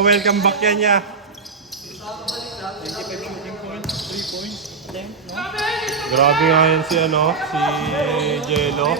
welcome back yan niya. 25 shooting points, 3 points, 10, no? Grabe nga yan si Jello.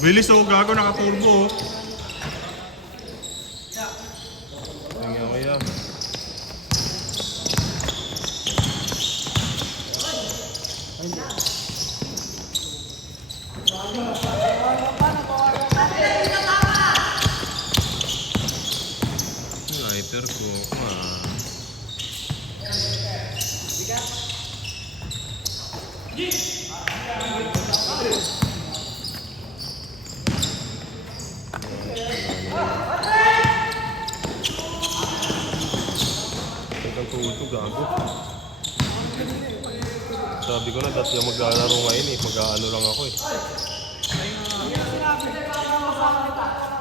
Bilis gago, naka-turbo. Tingnan ko yan. Lighter ko. Gago. Sabi ko na dati yung maglalaro ngayon mag-aano lang ako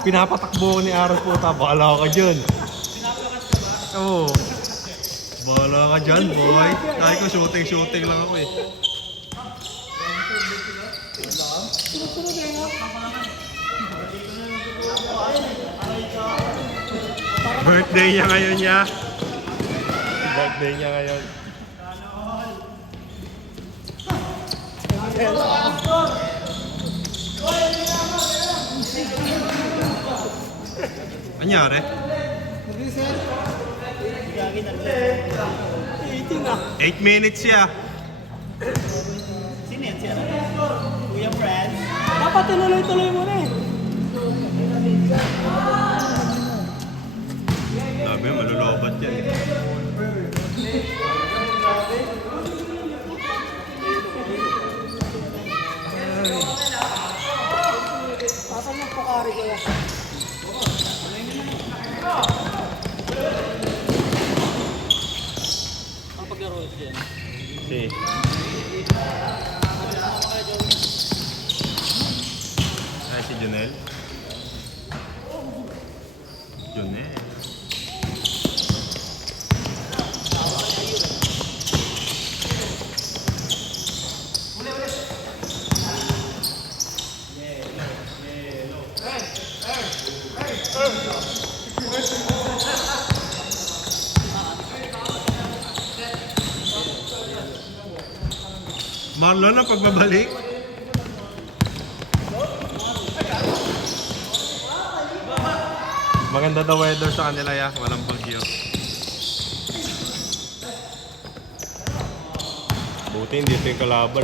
Pinapatakbo ko ni Aros puta, bahala ka dyan. Oo. Bahala ka dyan, boy. Dahil ko shooting lang ako Birthday niya ngayon niya. Birthday niya ngayon. Anyari? 8 minutes siya. Sino yan siya? Kuya Brad? Dapat tinuloy-tuloy mo na Sabi mo, malulubat yan Pasan yung Pocari ko yan. Papaglaro yan. Si. Ay, si Junel. Junel. Marlon na pagbabalik. Maganda daw weather sa kanila walang bagyo. Buti hindi ito yung kalaban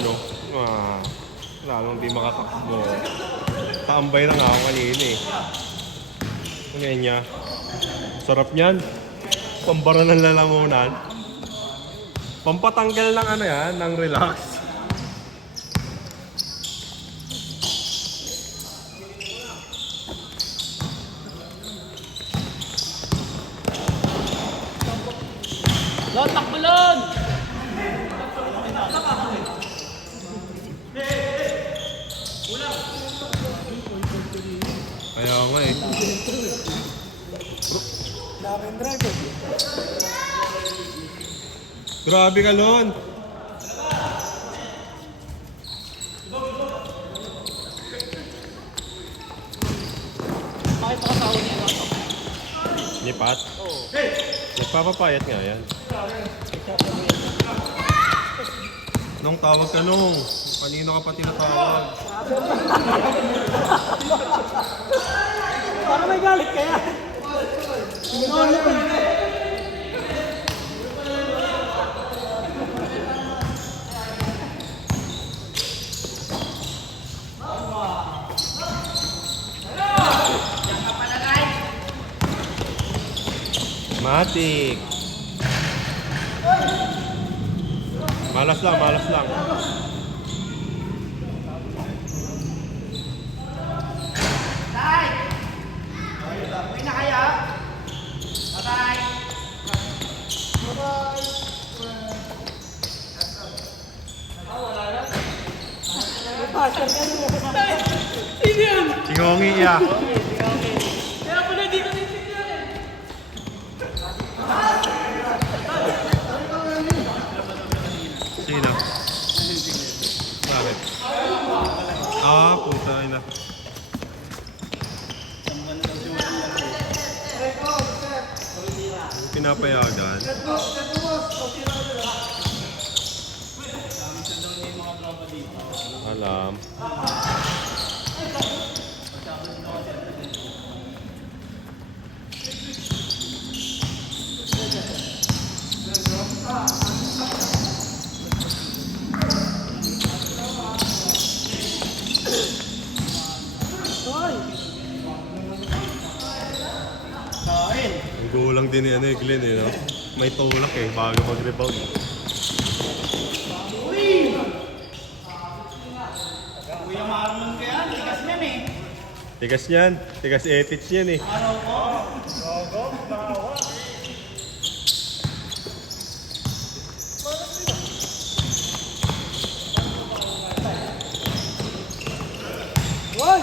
lalong di makatakbo. Taambay na nga ako kanina Ano niya? Sarap niyan. Pambara ng lalamunan. Pampatanggal ng ng relax. Lon, takbo Lon! Kaya nga Daming drive Grabe ka, Lon. Bakit pakasawin niya lang? Lipat? Oo. Nagpapapayat nga yan. Nung tawag ka kanino ka pa tinatawag? Parang may galit kaya. Matik. Malas lang. Bye-bye. Sinongi ya. Kaya pala di ko naintindihan eh. Sino? Bakit? Puta ina. Pinapayagan. Alam. Ang gulang din ni ano eh, Glenn eh, no? May tulak eh, bago mag-rebound. Kuya Marlon kaya, tigas niyan eh. Tigas niyan, tigas ethics niyan eh. Araw ko. Hoy!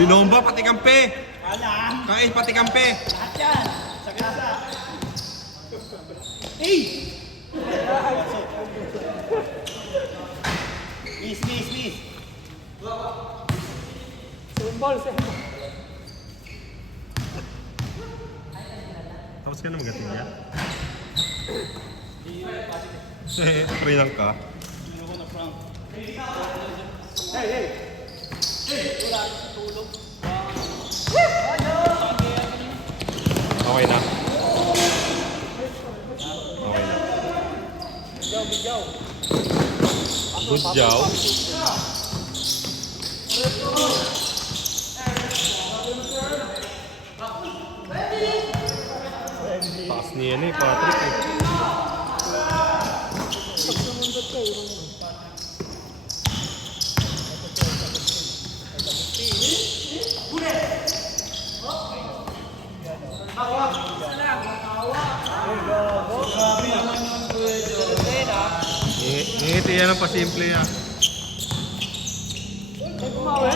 Binomba pati kampe! Alam. Kain pati kampe! Lahat yan. Sa gasa. Hey! Miss, miss, miss. Sumbol, sumbol. Tapos ka na magating niya? Free lang ka? Ano ko na Frank? Okay na? Okay na. Good job. Taas niya eh, Patrick eh. Ngiti yan ang pasimple yan. Ay, kumawi.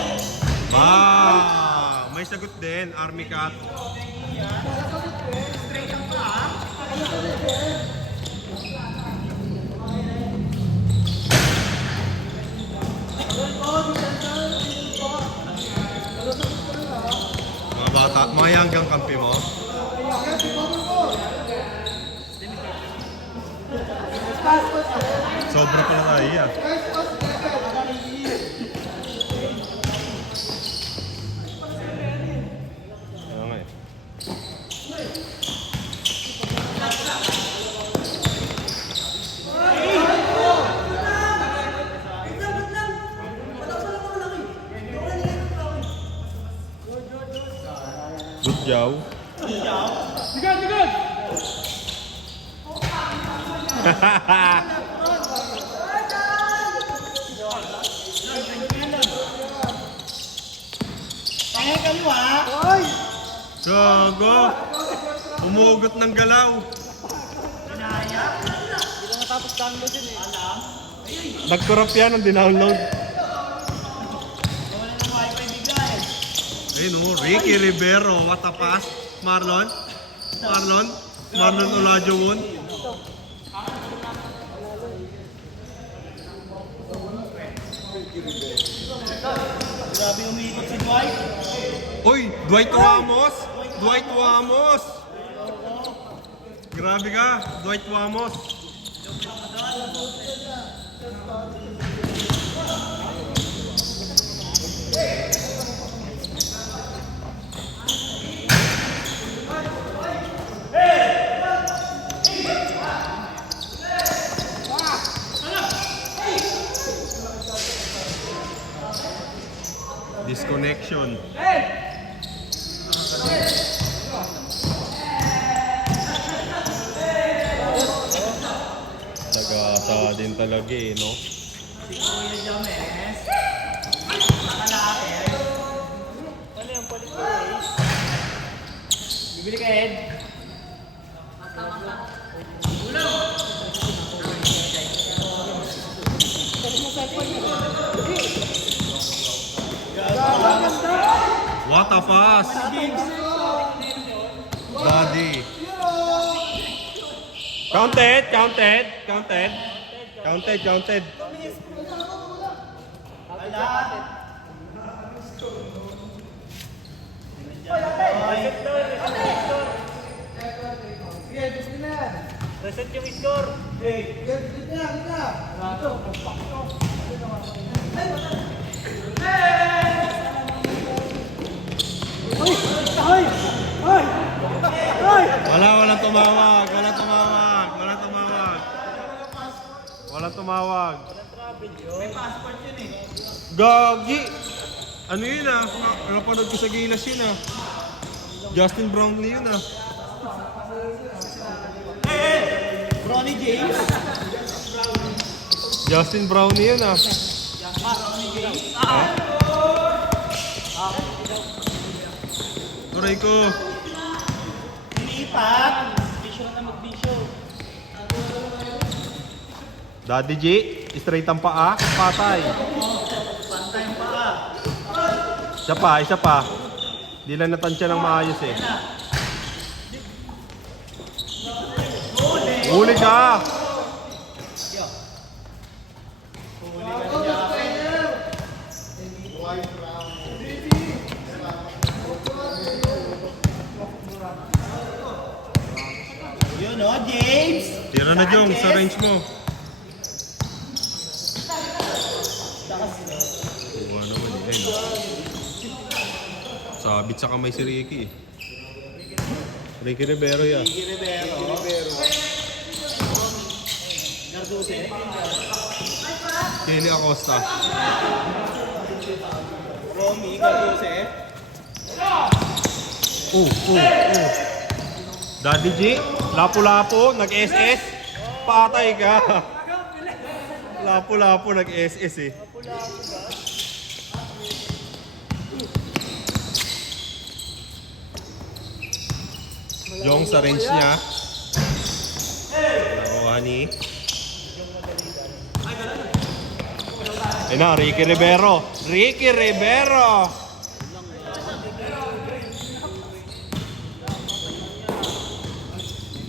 May sagot din, Army Cat. Mga bata, mga yanggang kampi mo. Sobra pala tayo yan. Kaya nga eh. Good job. Tigad, tigad! Pangay kaliwa. Hoy! Gago! Umugot ng galaw. Hindi na natapos download din eh. Nag-corrupt yan ang dinownload. Wala ng wifi bigla eh. Ayun o, Ricky Rivero. What a pass. Marlon? Marlon? Marlon Olajuwon? Grabe umiikot si Dwight. Uy! Dwight Wamos! Dwight Wamos! Grabe ka, Dwight Wamos! Disconnection. Nag-asa din talaga eh, no? Si Kuya James. Nakalaki. Ano yung polis ko eh? Bibili ka Ed. Sabi mo cellphone niya. Gagas na! Tapas. Daddy. Counted. Reset yung score. Walang tumawag. May passport yun eh. Gagi! Ano yun ah? Napanood ko sa Gilas yun ah. Justin Brownlee yun ah. Ronnie James. Justin Brownlee yun ah. Ronnie James. Aray ko. Lipat. Bisyo na mag-bisyo. Daddy G, straight ang paa, patay. Pantay pa. Isa pa. Di lang natansya ng maayos eh. Huli ka! Yun o, James. Tira na Jong, sa range mo. Buwa naman eh. Sabit sa kamay si Ricky eh. Ricky Rivero ya. Rivero. Garduse. Kelly Acosta. Romy Garduse. Daddy G, lapo-lapo, nag-SS. Patay ka. Lapo-lapo, nag-SS eh. Jong sa range niya. Nakuha ni. Ayun na, Ricky Rivero.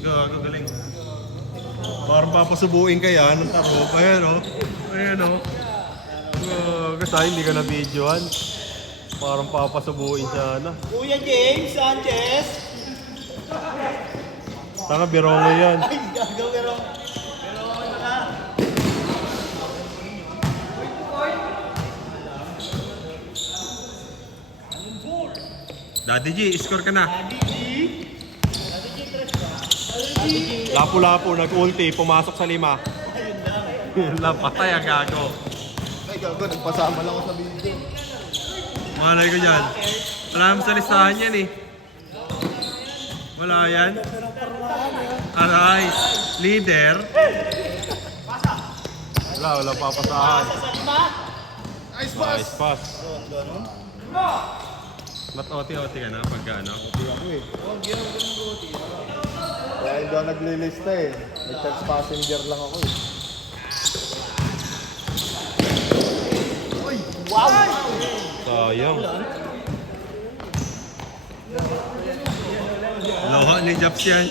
Gago, galing. Parang papasubuin ka yan ng tarop. Ayan o. Kasi hindi ka na videoan. Parang papasubuin siya na. Kuya James Sanchez. Tanga, birongo yan. Ay, gago pero ano na. Daddy G, score ka na. Daddy G. Lapu-lapu, nag-ulti, pumasok sa 5. Yun lang, patay ang gago. Ay, gago, nagpasama lang ako sa video. Malay ko dyan. Wala naman sa listahan yan eh. Wala yan. Aray, leader. Wala papasahan. Nice pass! Nice pass. Mat-oti-oti ka na pag ano. Hindi ako eh. Kaya hindi ako naglilista eh. Nag-text passenger lang ako eh. Sayang. Loha ni Japs yan.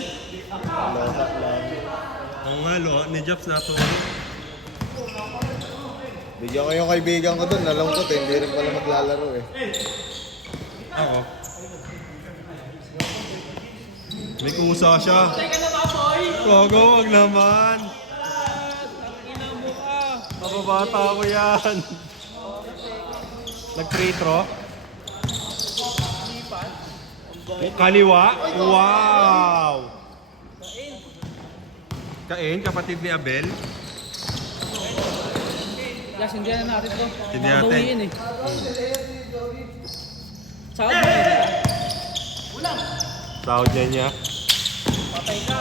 Lahat lang. Oo nga, loha ni Japs na to. Bigyan ko yung kaibigan ko doon, nalungkot eh. Hindi rin pala maglalaro eh. Ako. May kusa siya. Gogo, wag naman. Mababata ko yan. Nag-free throw. Kaliwa. Wow! Kain, kapatid ni Abel. Yes, hindi na natin to. Hindi natin. Bawiin eh. Saan mo yun? Sahod niya. Patay ka.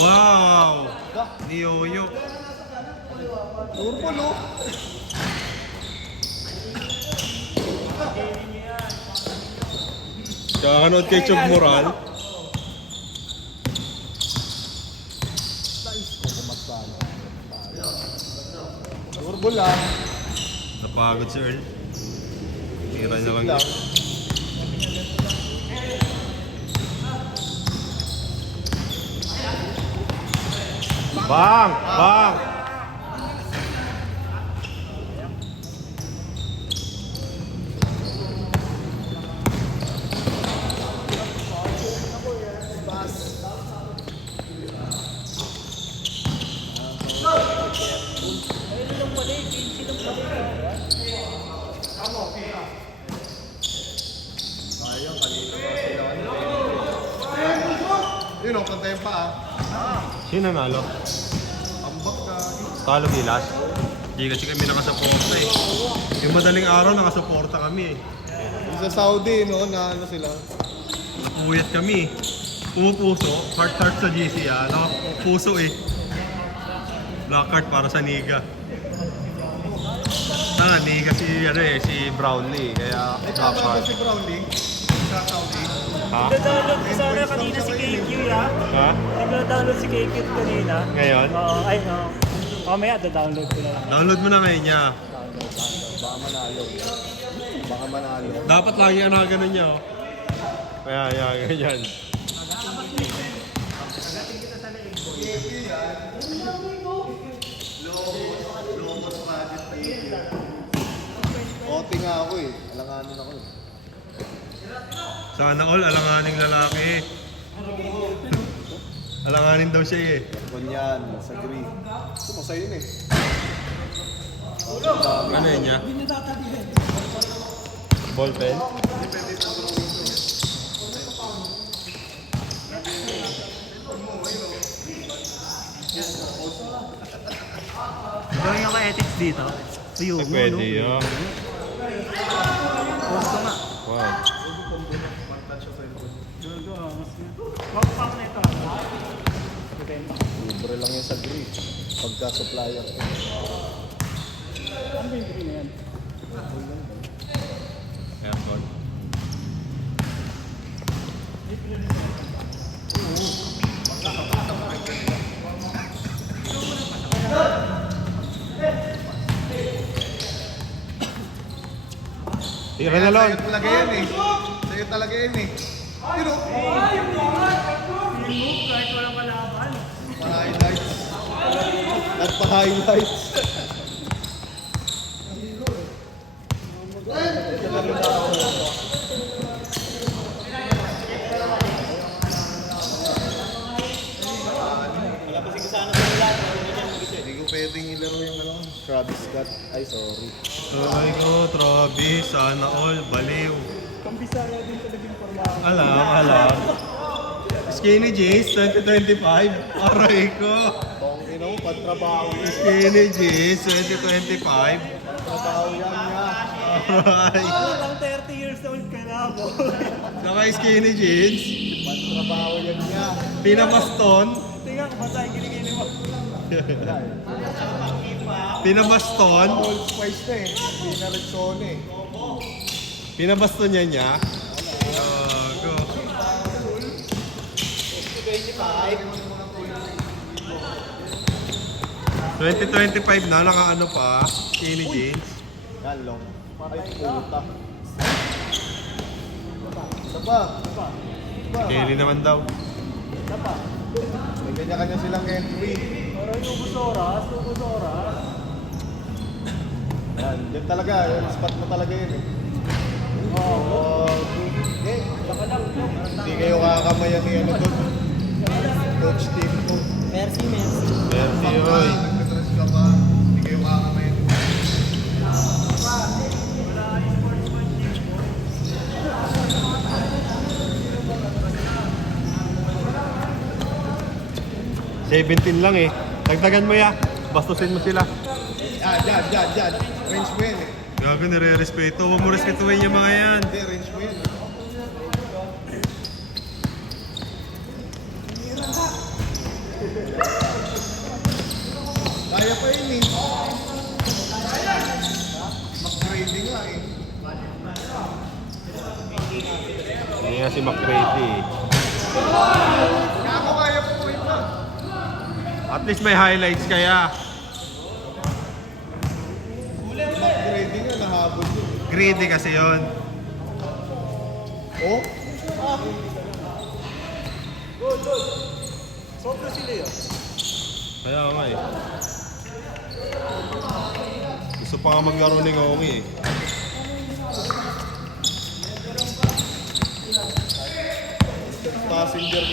Wow! Ni Yoyo. Turbo no? Kakanood kay Chog Moral. Turbo lang. Napagod si Earl. Tira na lang Lang. yun. Bang! Bang! Ayun lang pala eh. 15 lang pala eh. Ayun, kanina pa sila. Yun o, pantayin pa ah. Sino nanalo? Ambak ka. Talo Gilas? Hindi kasi kami nakasuporta eh. Yung madaling araw nakasuporta kami eh. Yung sa Saudi, no, na ano sila. Napuyat kami eh. Pumupuso, heart sa GC ah. Puso eh. Black heart para sa Niga. Niga si, si Brownlee. Kaya Ay, black tama ba heart. si Brownlee? Sa Saudi. Ha? Nag-download ko sana kanina si KQ ah. Ha? Nag-download si KQ kanina. Ngayon? Oo, ay oo. Mamaya download ko na lang. Download mo na ngayon niya. Baka manalo. Baka manalo. Dapat lagi ka nakaganon niya oh. Kaya, ganyan. Ote nga ako eh. Alanganin ako eh. Sana all, alanganing lalaki. Alanganin daw siya eh. Kunyan, sa green. Ito, masaya yun eh. Ano yun niya? Ball pen? Gawin ako ethics dito. Ayun, Pwede yun. Gusto nga. Wow. Pag na ito. Libre lang yan sa green. Pagka supplier. Ano ba yung green na yan? Aircon. Tira na lang. Sa'yo talaga yan eh. Sa'yo talaga yan eh. Pero, Kahit walang kalaban. pa-highlights. Nagpa-highlights. Hindi ko pwedeng ilaro yung ano, Travis Scott. Ay, sorry. Tuloy ko, Travis, sana all, baliw. Kambisaya din sa naging formahan. Alam. Skinny Jeans 2025. Aray ko. Tong ina mo, pagtrabaho yun. Skinny Jeans 2025. Pagtrabaho yan niya. Aray. Parang 30 years old ka na po. Saka skinny jeans. Pagtrabaho yan niya. Tingnan Pinabaston. ko ba tayo giligili mo? Pinabaston. Old Spice na eh. Hindi na Rexona eh. Pinabaston niya. Go. 2025 na, naka-ano pa, skinny jeans. Yan, long. Ay, puta. Isa pa. Skinny naman daw. May kanya-kanya silang entry. Parang ubus oras. Yan, yan talaga. Yung spot mo talaga yun eh. Oo. Eh, hindi kayo kakamayan ni ano doon. Coach team ko. Merci. Merci, oy. Nagtatress ka pa. Hindi kayo kakamayan. $17 lang eh. Dagdagan mo ya. Bastusin mo sila. Yan. Range mo yan eh. Grabe, nire-respeto. Huwag mo respetuhin yung mga yan. Hindi, range mo yan. Kaya pa yun eh. Mag-grading nga eh. Hindi nga si McCready eh. Kaya ako kaya po, wait lang. At least may highlights kaya. Grading nga, nahabol yun. Greedy kasi yon. Oh? Sobra sila yun. Kaya nga eh. Gusto pa nga maglaro ni Ngongi eh. Passenger